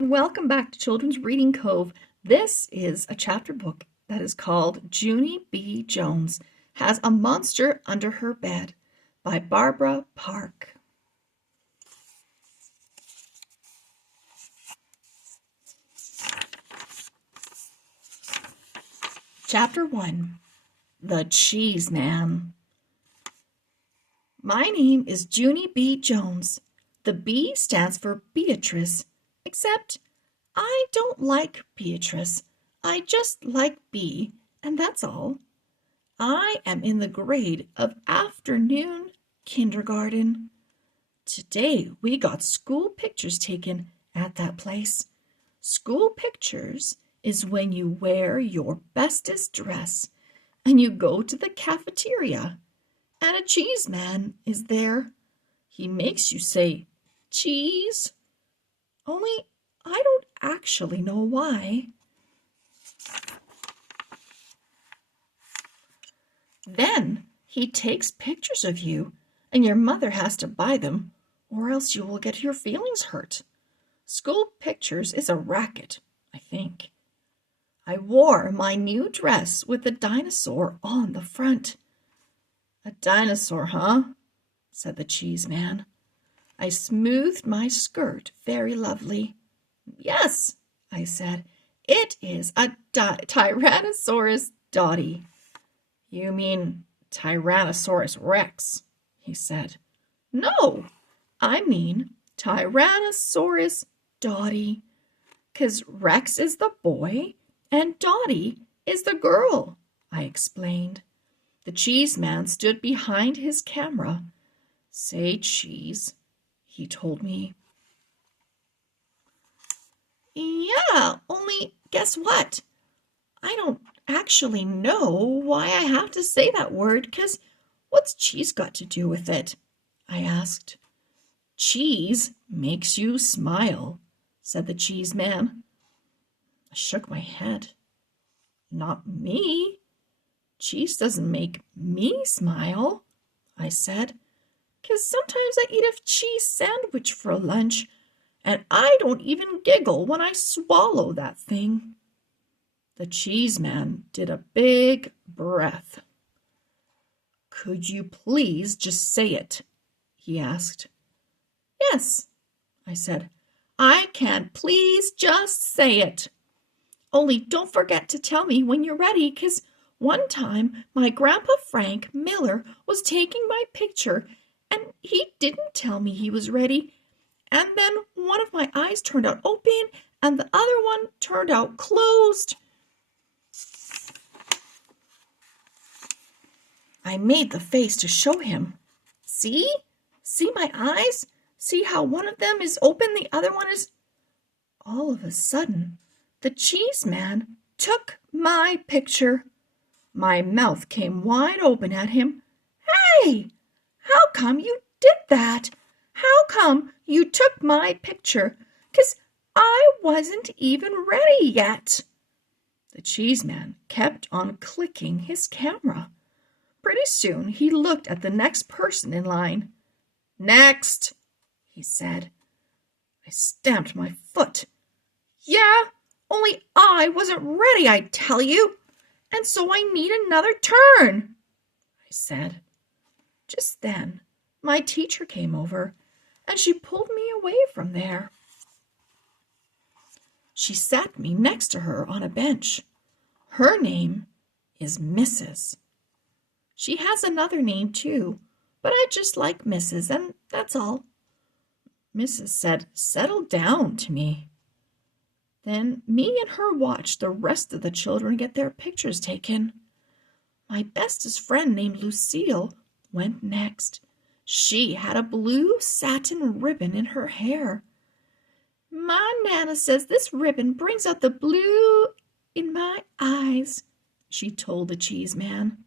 Welcome back to Children's Reading Cove. This is a chapter book that is called Junie B. Jones Has a Monster Under Her Bed by Barbara Park. Chapter 1. The Cheese Man. My name is Junie B. Jones. The B stands for Beatrice. Except I don't like Beatrice. I just like B, and that's all. I am in the grade of afternoon kindergarten. Today we got school pictures taken at that place. School pictures is when you wear your bestest dress and you go to the cafeteria, and a cheese man is there. He makes you say, cheese. Only I don't actually know why. Then he takes pictures of you, and your mother has to buy them, or else you will get your feelings hurt. School pictures is a racket, I think. I wore my new dress with the dinosaur on the front. A dinosaur, huh? Said the cheese man. I smoothed my skirt very lovely. Yes, I said, it is a Tyrannosaurus dotty. You mean Tyrannosaurus Rex, he said. No, I mean Tyrannosaurus dotty, 'cause Rex is the boy and Dotty is the girl, I explained. The cheese man stood behind his camera. Say cheese, he told me. Yeah, only guess what? I don't actually know why I have to say that word, 'cause what's cheese got to do with it? I asked. Cheese makes you smile, said the cheese man. I shook my head. Not me. Cheese doesn't make me smile, I said, 'cause sometimes I eat a cheese sandwich for lunch, and I don't even giggle when I swallow that thing. The cheese man did a big breath. Could you please just say it? He asked. Yes, I said. I can please just say it. Only don't forget to tell me when you're ready, 'cause one time my Grandpa Frank Miller was taking my picture, and he didn't tell me he was ready. And then one of my eyes turned out open, and the other one turned out closed. I made the face to show him. See? See my eyes? See how one of them is open, the other one is... All of a sudden, the cheese man took my picture. My mouth came wide open at him. Hey, how come you did that? How come you took my picture? 'Cause I wasn't even ready yet. The cheese man kept on clicking his camera. Pretty soon he looked at the next person in line. Next, he said. I stamped my foot. Yeah, only I wasn't ready, I tell you, and so I need another turn, I said. Just then, my teacher came over, and she pulled me away from there. She sat me next to her on a bench. Her name is Mrs. She has another name, too, but I just like Mrs., and that's all. Mrs. said, settle down to me. Then me and her watched the rest of the children get their pictures taken. My bestest friend named Lucille went next. She had a blue satin ribbon in her hair. My Nana says this ribbon brings out the blue in my eyes, she told the cheese man.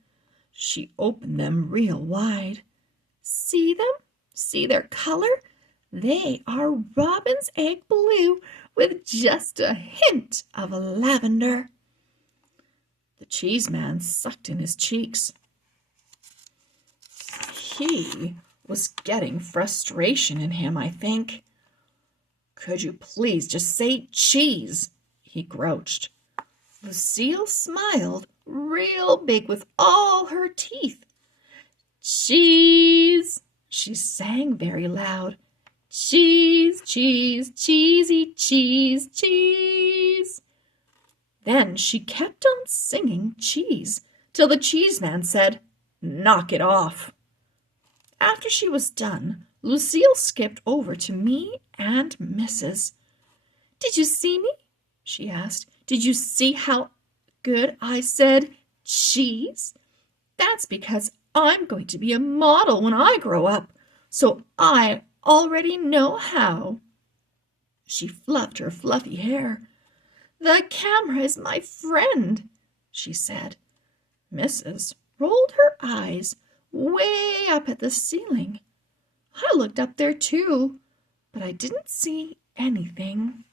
She opened them real wide. See them? See their color? They are robin's egg blue with just a hint of lavender. The cheese man sucked in his cheeks. He was getting frustration in him, I think. Could you please just say cheese? He grouched. Lucille smiled real big with all her teeth. Cheese, she sang very loud. Cheese, cheese, cheesy, cheese, cheese. Then she kept on singing cheese till the cheeseman said, "Knock it off." After she was done, Lucille skipped over to me and Mrs. "Did you see me?" she asked. "Did you see how good I said cheese? That's because I'm going to be a model when I grow up, so I already know how." She fluffed her fluffy hair. "The camera is my friend," she said. Mrs. rolled her eyes way up at the ceiling. I looked up there too, but I didn't see anything.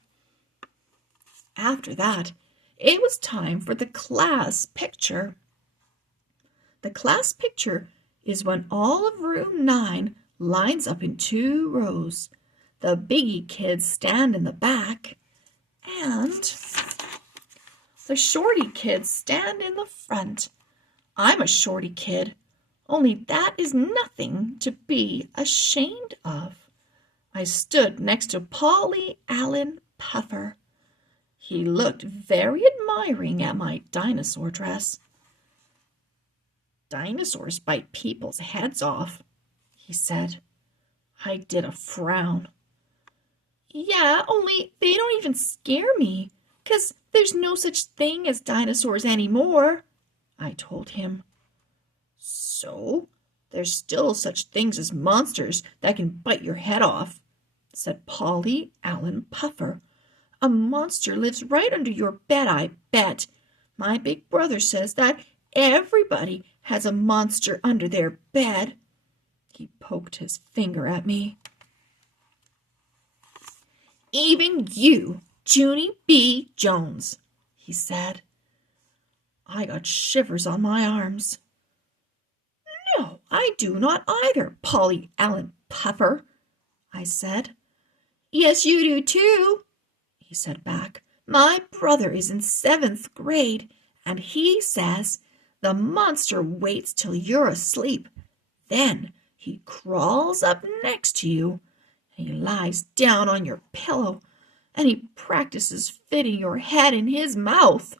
After that, it was time for the class picture. The class picture is when all of room 9 lines up in 2 rows. The biggie kids stand in the back, and the shorty kids stand in the front. I'm a shorty kid, only that is nothing to be ashamed of. I stood next to Paulie Allen Puffer. He looked very admiring at my dinosaur dress. "Dinosaurs bite people's heads off," he said. I did a frown. "Yeah, only they don't even scare me, 'cause there's no such thing as dinosaurs anymore," I told him. "So, there's still such things as monsters that can bite your head off," said Paulie Allen Puffer. "A monster lives right under your bed, I bet. My big brother says that everybody has a monster under their bed." He poked his finger at me. "Even you, Junie B. Jones," he said. I got shivers on my arms. "No, I do not either, Paulie Allen Puffer," I said. "Yes, you do too," he said back. "My brother is in 7th grade, and he says the monster waits till you're asleep. Then he crawls up next to you, and he lies down on your pillow, and he practices fitting your head in his mouth."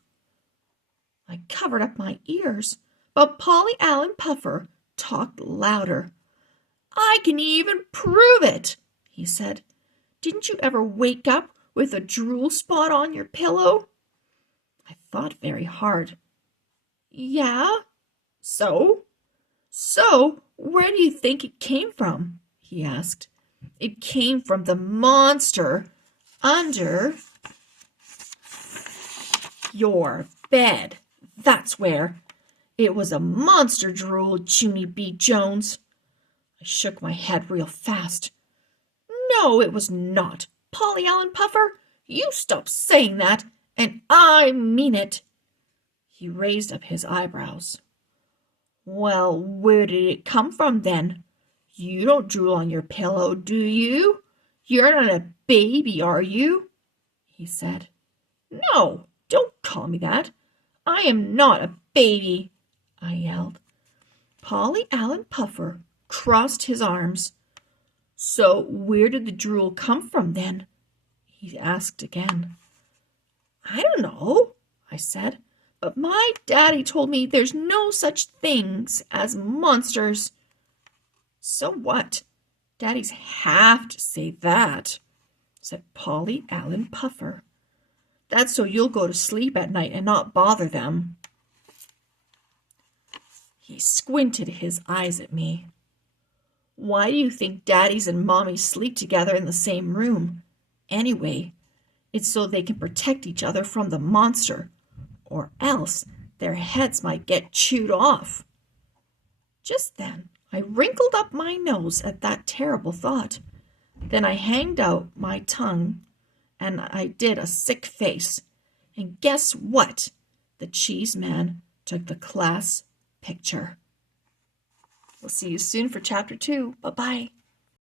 I covered up my ears, but Paulie Allen Puffer talked louder. "I can even prove it," he said. "Didn't you ever wake up with a drool spot on your pillow?" I thought very hard. "Yeah, so?" "So, where do you think it came from?" he asked. "It came from the monster under your bed. That's where. It was a monster drool, Junie B. Jones." I shook my head real fast. "No, it was not. Paulie Allen Puffer, you stop saying that, and I mean it." He raised up his eyebrows. "Well, where did it come from then? You don't drool on your pillow, do you? You're not a baby, are you?" he said. "No, don't call me that. I am not a baby," I yelled. Paulie Allen Puffer crossed his arms. "So where did the drool come from then?" he asked again. "I don't know," I said, "but my daddy told me there's no such things as monsters." "So what? Daddies have to say that," said Paulie Allen Puffer. "That's so you'll go to sleep at night and not bother them." He squinted his eyes at me. "Why do you think daddies and mommies sleep together in the same room? Anyway, it's so they can protect each other from the monster, or else their heads might get chewed off." Just then, I wrinkled up my nose at that terrible thought. Then I hanged out my tongue, and I did a sick face. And guess what? The cheese man took the class picture. We'll see you soon for Chapter 2. Bye-bye.